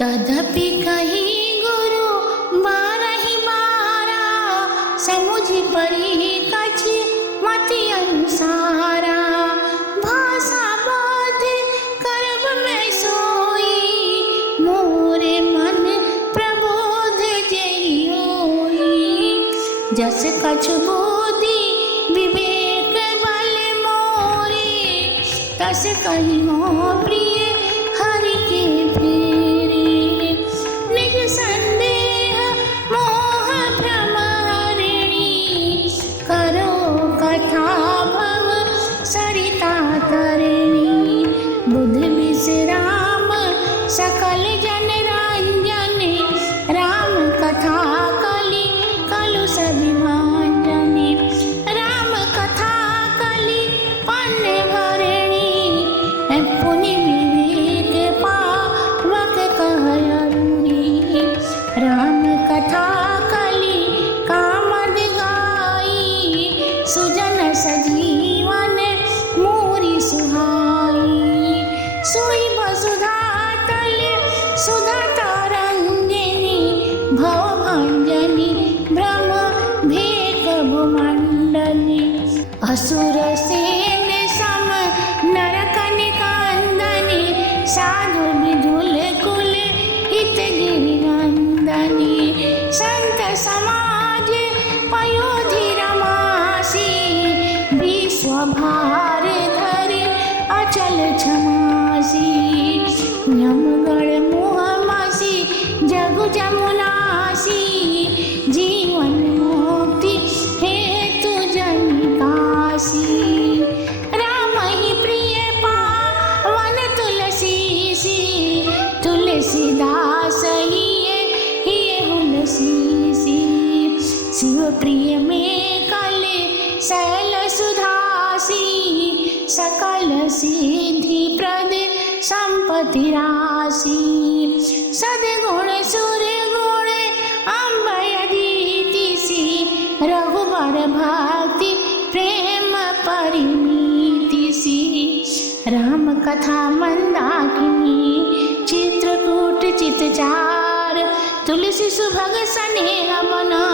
तदपि कही गुरु बारहि बारा, समुझ परी कछि मति अनुसारा। भाषा बोध करब मैं सोई, मोरे मन प्रबोध जेहि होई। जस कछु बोधि विवेक बल मोरे, तस कहि हो प्रिय हरि के फेरे। निज संदेह मोह भ्रम हरिणी, करो कथा भव सरिता तरिणी। बुध विश्राम सकल जन रंजन, राम कथा कलि कलु सविभाजनी। राम कथा कलि पन्न भरणी, पुनि विवेक पावक कहरुणी। राम कथा कलि कामद गाई, सुजन सजीवन मोरि सुहाई। सोई वसुधा तल सुधा तरंगिनी, भवभंजनी भ्रम भेक भुमंडली। असुर सेन सम नरक निकंदनी, साधु विदुल कुल हित गिरिनंदनी। संत समाज पयोधि रमासी, विश्व भार धरि अचल क्षमासी। यमगण मुहमसी जगु जमुनासी, जीवन मुक्ति हेतु जनिकासी। राम ही प्रिय पावन तुलसीसी, तुलसीदास हिय हुलसीसी। शिव प्रिय में कल शैल सुधासी, सकल सिद्धि प्रद संपत्ति राशि। सद्गुण सुर गुण अम्बय दीतिसी, रघुबर भक्ति प्रेम परिणीतिसी। राम कथा मंदाकिनी, चित्रकूट चितचार। तुलसी सुभग स्नेह बना,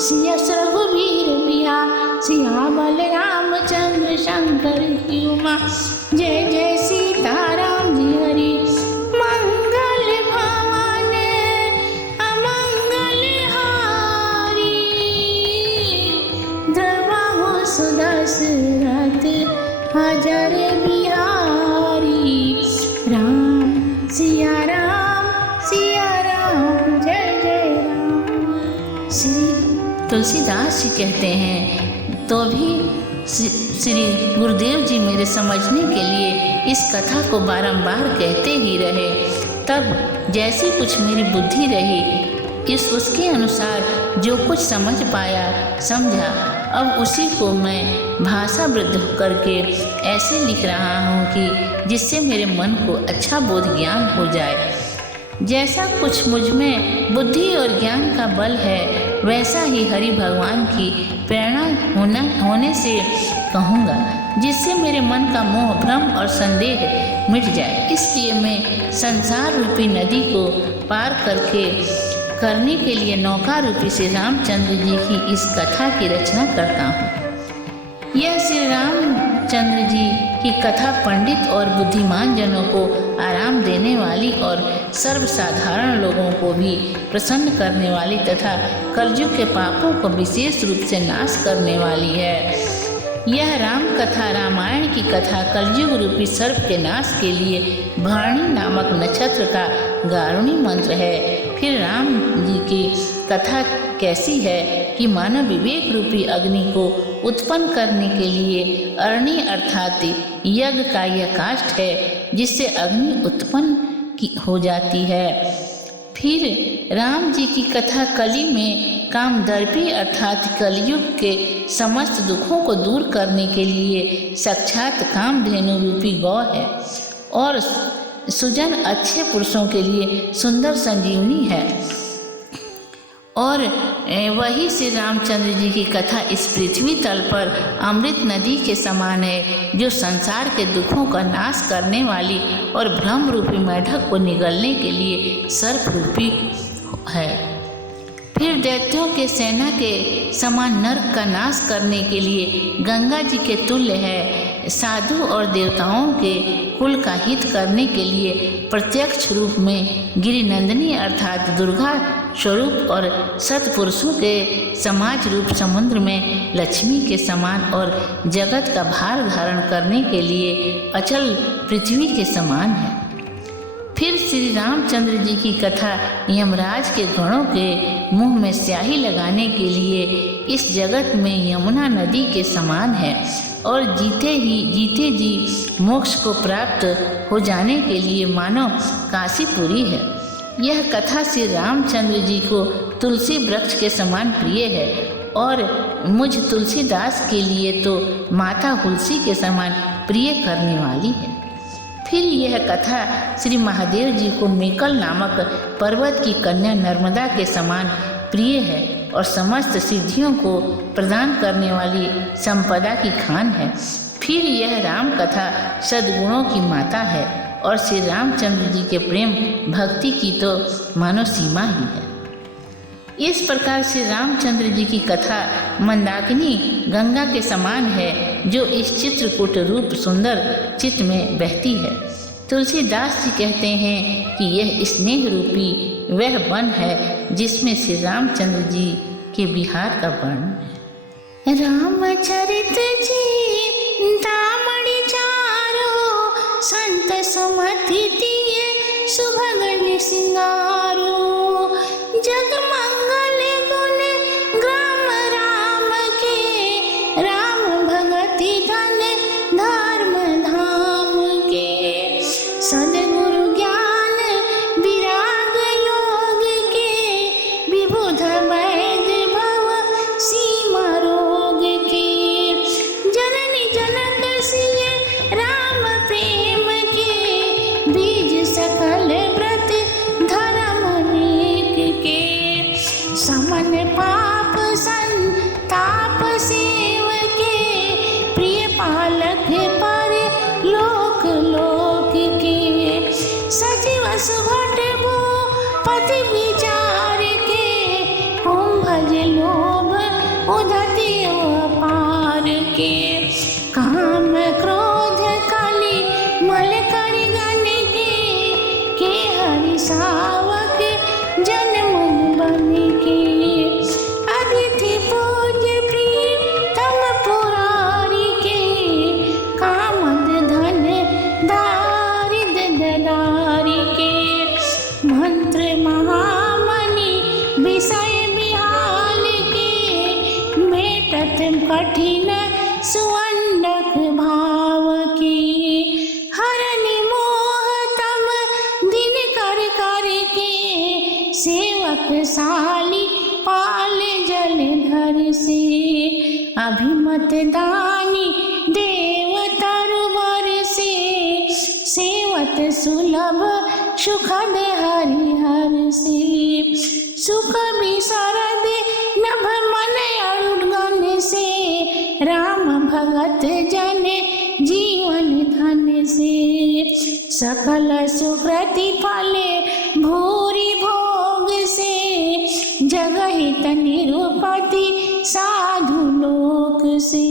सियस रघुवीर बिहार। सियावल रामचंद्र शंकर की उमा, जय जय सीताराम जी हरि। मंगल भवन अमंगल हारी, द्रवहु सुदशरथ अजर बिहारी। राम सिया राम, जय जय राम। श्री तुलसीदास जी कहते हैं, तो भी श्री गुरुदेव जी मेरे समझने के लिए इस कथा को बारंबार कहते ही रहे। तब जैसी कुछ मेरी बुद्धि रही, उसके अनुसार जो कुछ समझ पाया समझा, अब उसी को मैं भाषा वृद्ध करके ऐसे लिख रहा हूँ कि जिससे मेरे मन को अच्छा बोध ज्ञान हो जाए। जैसा कुछ मुझ में बुद्धि और ज्ञान का बल है, वैसा ही हरि भगवान की प्रेरणा होने से कहूँगा, जिससे मेरे मन का मोह भ्रम और संदेह मिट जाए। इसलिए मैं संसार रूपी नदी को पार करने के लिए नौका रूपी श्री रामचंद्र जी की इस कथा की रचना करता हूँ। यह श्री रामचंद्र जी की कथा पंडित और बुद्धिमान जनों को आराम देने वाली और सर्वसाधारण लोगों को भी प्रसन्न करने वाली तथा कलयुग के पापों को विशेष रूप से नाश करने वाली है। यह राम कथा रामायण की कथा कलयुग रूपी सर्प के नाश के लिए भरणी नामक नक्षत्र का गारुणी मंत्र है। फिर राम जी की कथा कैसी है कि मानव विवेक रूपी अग्नि को उत्पन्न करने के लिए अरणी अर्थात यज्ञ का यह काष्ठ है, जिससे अग्नि उत्पन्न हो जाती है। फिर राम जी की कथा कली में कामदर्पी अर्थात कलयुग के समस्त दुखों को दूर करने के लिए साक्षात कामधेनु रूपी गौ है और सुजन अच्छे पुरुषों के लिए सुंदर संजीवनी है। और वही श्री रामचंद्र जी की कथा इस पृथ्वी तल पर अमृत नदी के समान है, जो संसार के दुखों का नाश करने वाली और भ्रम रूपी मेढक को निगलने के लिए सर्प रूपी है। फिर दैत्यों के सेना के समान नरक का नाश करने के लिए गंगा जी के तुल्य है। साधु और देवताओं के कुल का हित करने के लिए प्रत्यक्ष रूप में गिरिनंदिनी अर्थात दुर्गा स्वरूप और सत्पुरुषों के समाज रूप समुद्र में लक्ष्मी के समान और जगत का भार धारण करने के लिए अचल पृथ्वी के समान है। फिर श्री रामचंद्र जी की कथा यमराज के गणों के मुंह में स्याही लगाने के लिए इस जगत में यमुना नदी के समान है और जीते जी मोक्ष को प्राप्त हो जाने के लिए मानो काशीपुरी है। यह कथा श्री रामचंद्र जी को तुलसी वृक्ष के समान प्रिय है और मुझ तुलसीदास के लिए तो माता हुलसी के समान प्रिय करने वाली है। फिर यह कथा श्री महादेव जी को मेकल नामक पर्वत की कन्या नर्मदा के समान प्रिय है और समस्त सिद्धियों को प्रदान करने वाली संपदा की खान है। फिर यह राम कथा सद्गुणों की माता है और श्री रामचंद्र जी के प्रेम भक्ति की तो मानो सीमा ही है। इस प्रकार श्री रामचंद्र जी की कथा मंदाकिनी गंगा के समान है, जो इस चित्रकूट रूप सुंदर चित्त में बहती है। तुलसीदास जी कहते हैं कि यह स्नेह रूपी वह वन है जिसमें श्री रामचंद्र जी के विहार का वर्णन है। रामचरित जी दामड़ी चारो संत सुमति दिए सुभगन सिंगारो जग मंगल गुण ग्राम राम के राम भगति धन धर्म धाम के सद्गुरु ज्ञान विराग योग के विबुध वैद्य भव सीमा रोग के जननी जनक सिय राम प्रेम के बीज सकल व्रत धर्म अनेक के समन पाप संताप सेव के प्रिय पालक पर लोक लोक के सचिव सुभट वो पति विचार के होम भज लोभ उधति अपार के काम क्रोध कली मल करि गण के हरि सावक जन्म बन के अतिथि पूज्य प्रीतम पुरारी के कामद धन दारिद ददारी के मंत्र महामणि विषय विहाल के भेटत कठिन सुअंडक भाव की हरनि मोह तम दिन कर कर के सेवक साली पाल जल धर से अभिमत दानी देव तरुवर से सेवत सुलभ सुखद हरिहर से सुख विसरद नभ मन अरुण से राम भगत जन जीवन धन से सकल सुकृति फले भूरि भोग से जगहित निरुपति साधु लोक से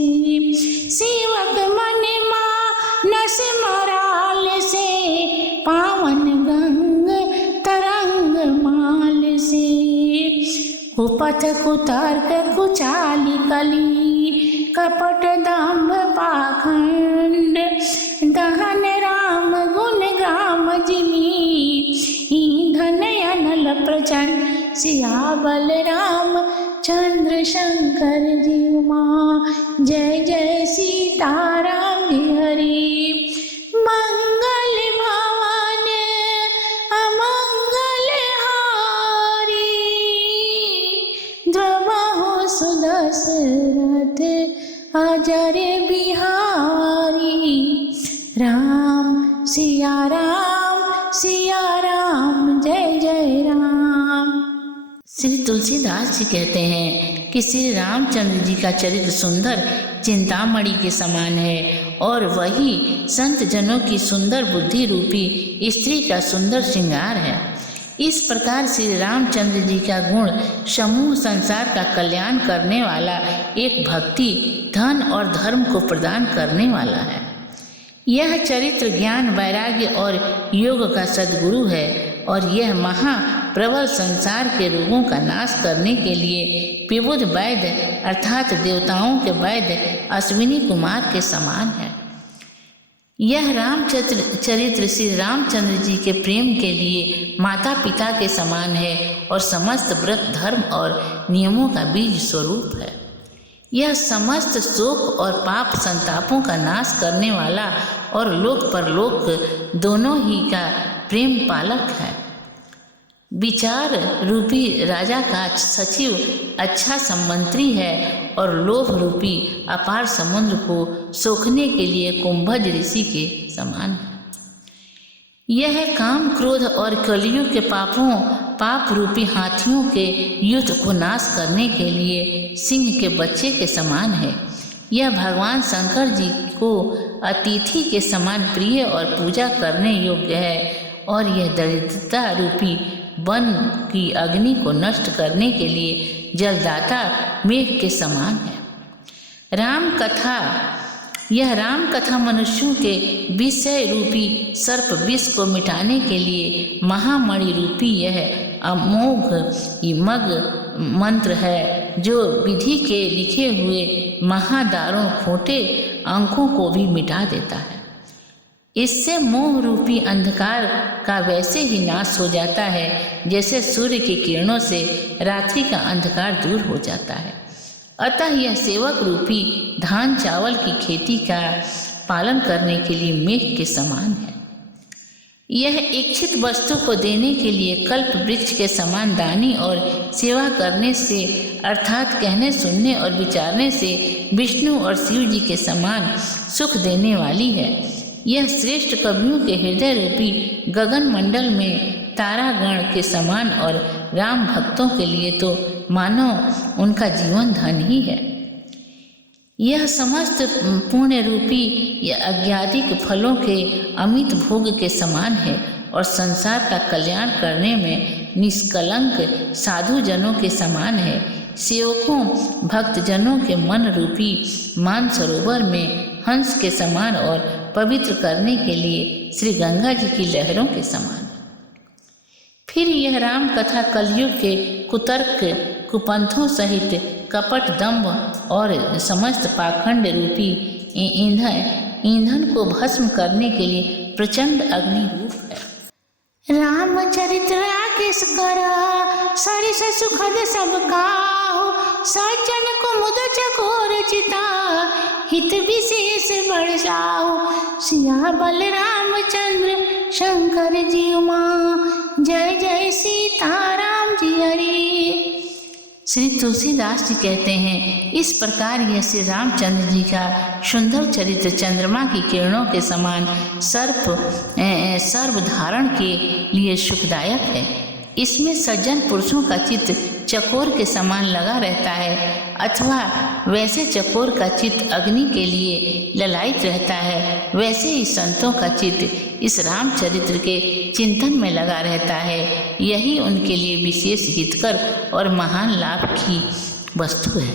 सेवक मन मानस मराल से पावन गंग तरंग माल से कुपथ कुतर्क कुचाली कली कपट दाम्भ पाखंड दहन राम गुण ग्राम जिमी ईंधन अनल प्रचंड सियावल राम चंद्र शंकर जी उमा जय जय सीताराम हरि मंगल भवन अमंगल हारी ध्रुवहु सुदशरथ अजर बिहारी राम सिया राम जय जय राम। श्री तुलसीदास जी कहते हैं कि श्री रामचंद्र जी का चरित्र सुंदर चिंतामणि के समान है और वही संत जनों की सुंदर बुद्धि रूपी स्त्री का सुंदर श्रृंगार है। इस प्रकार श्री रामचंद्र जी का गुण समूह संसार का कल्याण करने वाला एक भक्ति, धन और धर्म को प्रदान करने वाला है। यह चरित्र ज्ञान, वैराग्य और योग का सद्गुरु है और यह महाप्रबल संसार के रोगों का नाश करने के लिए विबुध वैद्य अर्थात देवताओं के वैद्य अश्विनी कुमार के समान है। यह चरित्र श्री रामचंद्र जी के प्रेम के लिए माता पिता के समान है और समस्त व्रत, धर्म और नियमों का बीज स्वरूप है। यह समस्त शोक और पाप संतापों का नाश करने वाला और लोक परलोक दोनों ही का प्रेम पालक है। विचार रूपी राजा का सचिव अच्छा संमंत्री है और लोभ रूपी अपार समुद्र को सोखने के लिए कुंभज ऋषि के समान है। यह काम, क्रोध और कलयुग के पाप रूपी हाथियों के युद्ध को नाश करने के लिए सिंह के बच्चे के समान है। यह भगवान शंकर जी को अतिथि के समान प्रिय और पूजा करने योग्य है और यह दरिद्रता रूपी वन की अग्नि को नष्ट करने के लिए जलदाता मेघ के समान है। राम कथा मनुष्यों के विषय रूपी सर्प विष को मिटाने के लिए महामणि रूपी यह अमोघ मग मंत्र है जो विधि के लिखे हुए महादारों खोटे अंकों को भी मिटा देता है। इससे मोह रूपी अंधकार का वैसे ही नाश हो जाता है जैसे सूर्य की किरणों से रात्रि का अंधकार दूर हो जाता है। अतः यह सेवक रूपी धान चावल की खेती का पालन करने के लिए मेघ के समान है। यह इच्छित वस्तु को देने के लिए कल्प वृक्ष के समान दानी और सेवा करने से अर्थात कहने, सुनने और विचारने से विष्णु और शिव जी के समान सुख देने वाली है। यह श्रेष्ठ कवियों के हृदय रूपी गगन मंडल में तारागण के समान और राम भक्तों के लिए तो मानो उनका जीवन धन ही है। यह समस्त पुण्य रूपी या अज्ञादिक फलों के अमित भोग के समान है और संसार का कल्याण करने में निष्कलंक साधु जनों के समान है। सेवकों भक्तजनों के मन रूपी मानसरोवर में हंस के समान और पवित्र करने के लिए श्री गंगा जी की लहरों के समान। फिर यह राम कथा कलयुग के कुतर्क, कुपंथों सहित कपट, दंभ और समस्त पाखंड रूपी ईंधन को भस्म करने के लिए प्रचंड अग्नि रूप है। रामचरित्र राकेश करा सरिस सुखद सब काहू, सज्जन को मुद चकोर चिता हित विशेष बरसाओ। सिया बल रामचंद्र शंकर जी उमा, जय जय सीताराम जी हरि। श्री तुलसीदास जी कहते हैं, इस प्रकार यह श्री रामचंद्र जी का सुंदर चरित्र चंद्रमा की किरणों के समान सर्व धारण के लिए सुखदायक है। इसमें सज्जन पुरुषों का चित्त चकोर के समान लगा रहता है अथवा वैसे चकोर का चित्त अग्नि के लिए ललायित रहता है, वैसे ही संतों का चित्त इस रामचरित्र के चिंतन में लगा रहता है। यही उनके लिए विशेष हितकर और महान लाभ की वस्तु है।